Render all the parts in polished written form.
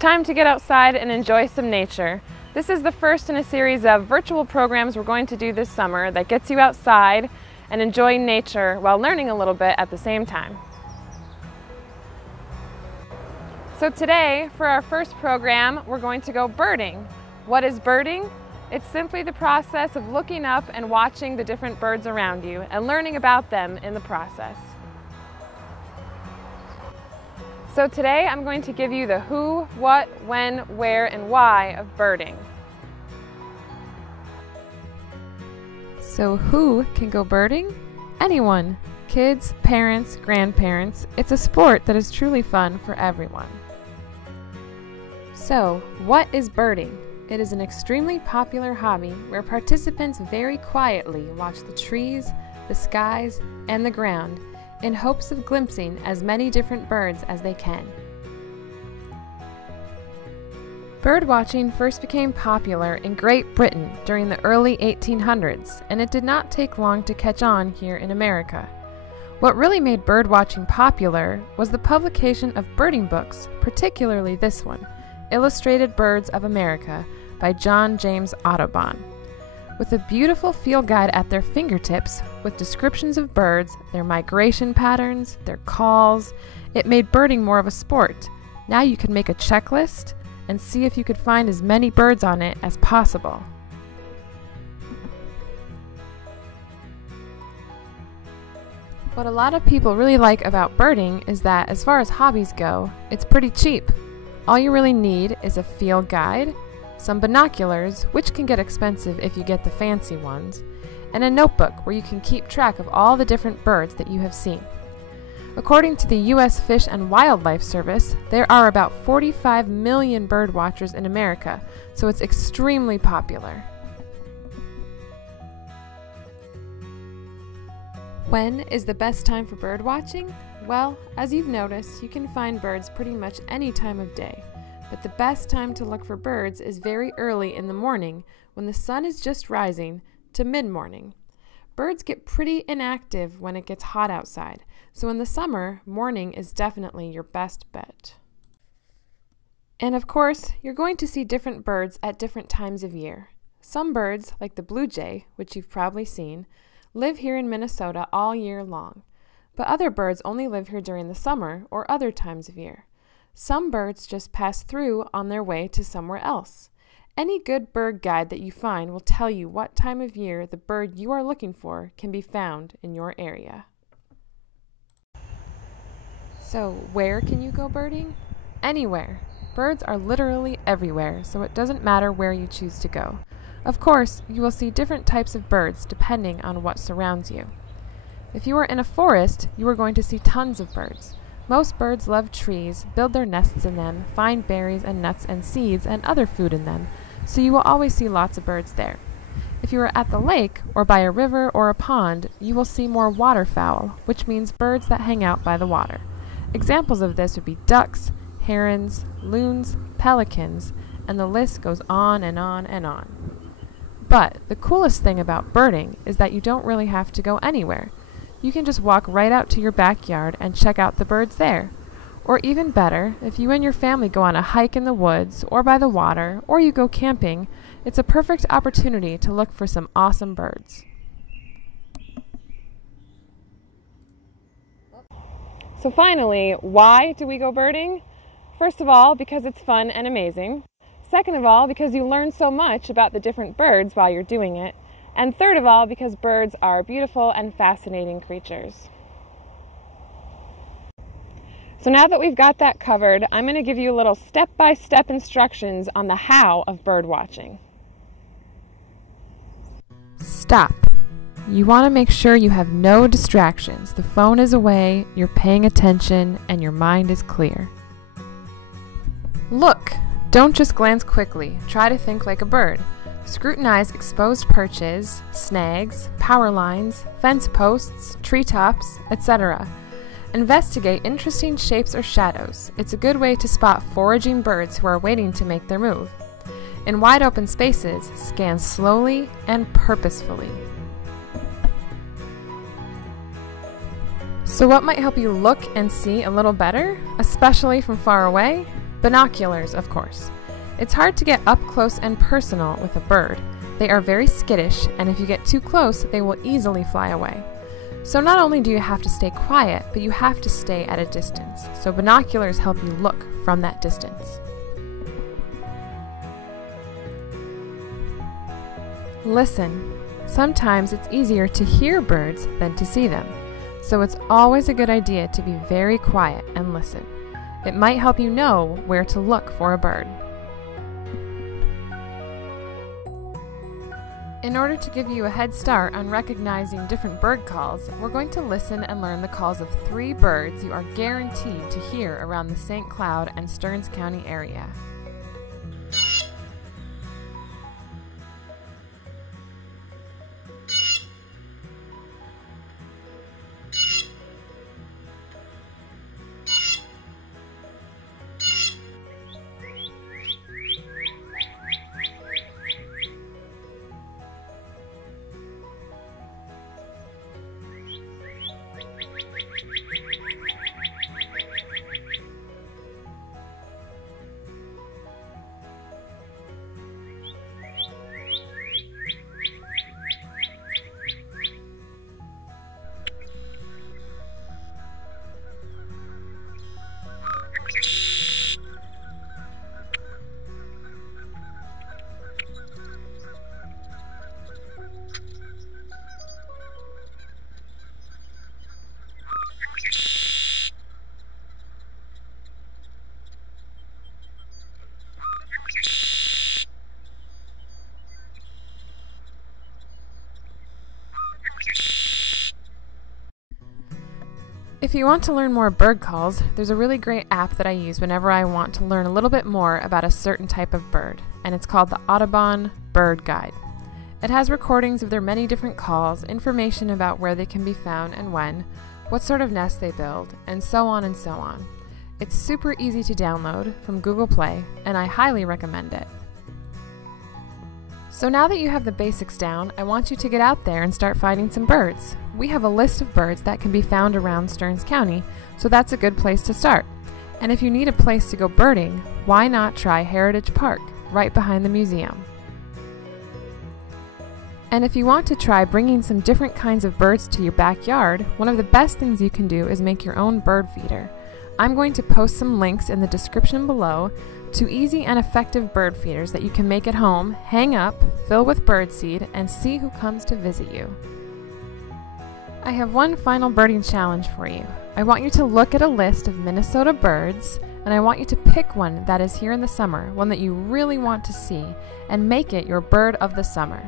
time to get outside and enjoy some nature. This is the first in a series of virtual programs we're going to do this summer that gets you outside and enjoying nature while learning a little bit at the same time. So today, for our first program, we're going to go birding. What is birding? It's simply the process of looking up and watching the different birds around you and learning about them in the process. So today I'm going to give you the who, what, when, where, and why of birding. So who can go birding? Anyone. Kids, parents, grandparents. It's a sport that is truly fun for everyone. So, what is birding? It is an extremely popular hobby where participants very quietly watch the trees, the skies, and the ground in hopes of glimpsing as many different birds as they can. Bird watching first became popular in Great Britain during the early 1800s, and it did not take long to catch on here in America. What really made bird watching popular was the publication of birding books, particularly this one, Illustrated Birds of America by John James Audubon. With a beautiful field guide at their fingertips with descriptions of birds, their migration patterns, their calls, it made birding more of a sport. Now you can make a checklist and see if you could find as many birds on it as possible. What a lot of people really like about birding is that as far as hobbies go, it's pretty cheap. All you really need is a field guide, some binoculars, which can get expensive if you get the fancy ones, and a notebook where you can keep track of all the different birds that you have seen. According to the U.S. Fish and Wildlife Service, there are about 45 million bird watchers in America, so it's extremely popular. When is the best time for bird watching? Well, as you've noticed, you can find birds pretty much any time of day. But the best time to look for birds is very early in the morning when the sun is just rising to mid-morning. Birds get pretty inactive when it gets hot outside, so in the summer, morning is definitely your best bet. And of course, you're going to see different birds at different times of year. Some birds, like the blue jay, which you've probably seen, live here in Minnesota all year long. But other birds only live here during the summer or other times of year. Some birds just pass through on their way to somewhere else. Any good bird guide that you find will tell you what time of year the bird you are looking for can be found in your area. So, where can you go birding? Anywhere. Birds are literally everywhere, so it doesn't matter where you choose to go. Of course, you will see different types of birds depending on what surrounds you. If you are in a forest, you are going to see tons of birds. Most birds love trees, build their nests in them, find berries and nuts and seeds and other food in them, so you will always see lots of birds there. If you are at the lake or by a river or a pond, you will see more waterfowl, which means birds that hang out by the water. Examples of this would be ducks, herons, loons, pelicans, and the list goes on and on and on. But the coolest thing about birding is that you don't really have to go anywhere. You can just walk right out to your backyard and check out the birds there. Or even better, if you and your family go on a hike in the woods or by the water, or you go camping, it's a perfect opportunity to look for some awesome birds. So finally, why do we go birding? First of all, because it's fun and amazing. Second of all, because you learn so much about the different birds while you're doing it. And third of all, because birds are beautiful and fascinating creatures. So now that we've got that covered, I'm going to give you a little step-by-step instructions on the how of bird watching. Stop. You want to make sure you have no distractions. The phone is away, you're paying attention, and your mind is clear. Look. Don't just glance quickly. Try to think like a bird. Scrutinize exposed perches, snags, power lines, fence posts, treetops, etc. Investigate interesting shapes or shadows. It's a good way to spot foraging birds who are waiting to make their move. In wide open spaces, scan slowly and purposefully. So what might help you look and see a little better, especially from far away? Binoculars, of course. It's hard to get up close and personal with a bird. They are very skittish, and if you get too close, they will easily fly away. So not only do you have to stay quiet, but you have to stay at a distance. So binoculars help you look from that distance. Listen. Sometimes it's easier to hear birds than to see them. So it's always a good idea to be very quiet and listen. It might help you know where to look for a bird. In order to give you a head start on recognizing different bird calls, we're going to listen and learn the calls of 3 birds you are guaranteed to hear around the St. Cloud and Stearns County area. If you want to learn more bird calls, there's a really great app that I use whenever I want to learn a little bit more about a certain type of bird, and it's called the Audubon Bird Guide. It has recordings of their many different calls, information about where they can be found and when, what sort of nest they build, and so on and so on. It's super easy to download from Google Play, and I highly recommend it. So now that you have the basics down, I want you to get out there and start finding some birds. We have a list of birds that can be found around Stearns County, so that's a good place to start. And if you need a place to go birding, why not try Heritage Park, right behind the museum? And if you want to try bringing some different kinds of birds to your backyard, one of the best things you can do is make your own bird feeder. I'm going to post some links in the description below to easy and effective bird feeders that you can make at home, hang up, fill with birdseed, and see who comes to visit you. I have one final birding challenge for you. I want you to look at a list of Minnesota birds, and I want you to pick one that is here in the summer, one that you really want to see, and make it your bird of the summer.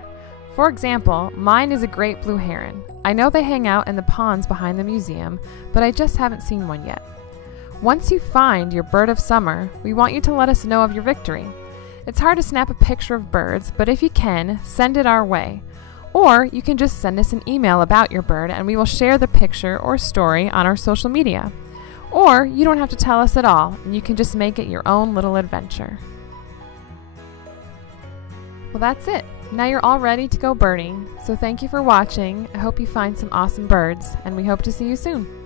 For example, mine is a great blue heron. I know they hang out in the ponds behind the museum, but I just haven't seen one yet. Once you find your bird of summer, we want you to let us know of your victory. It's hard to snap a picture of birds, but if you can, send it our way. Or you can just send us an email about your bird and we will share the picture or story on our social media. Or you don't have to tell us at all, and you can just make it your own little adventure. Well, that's it. Now you're all ready to go birding, so thank you for watching. I hope you find some awesome birds, and we hope to see you soon.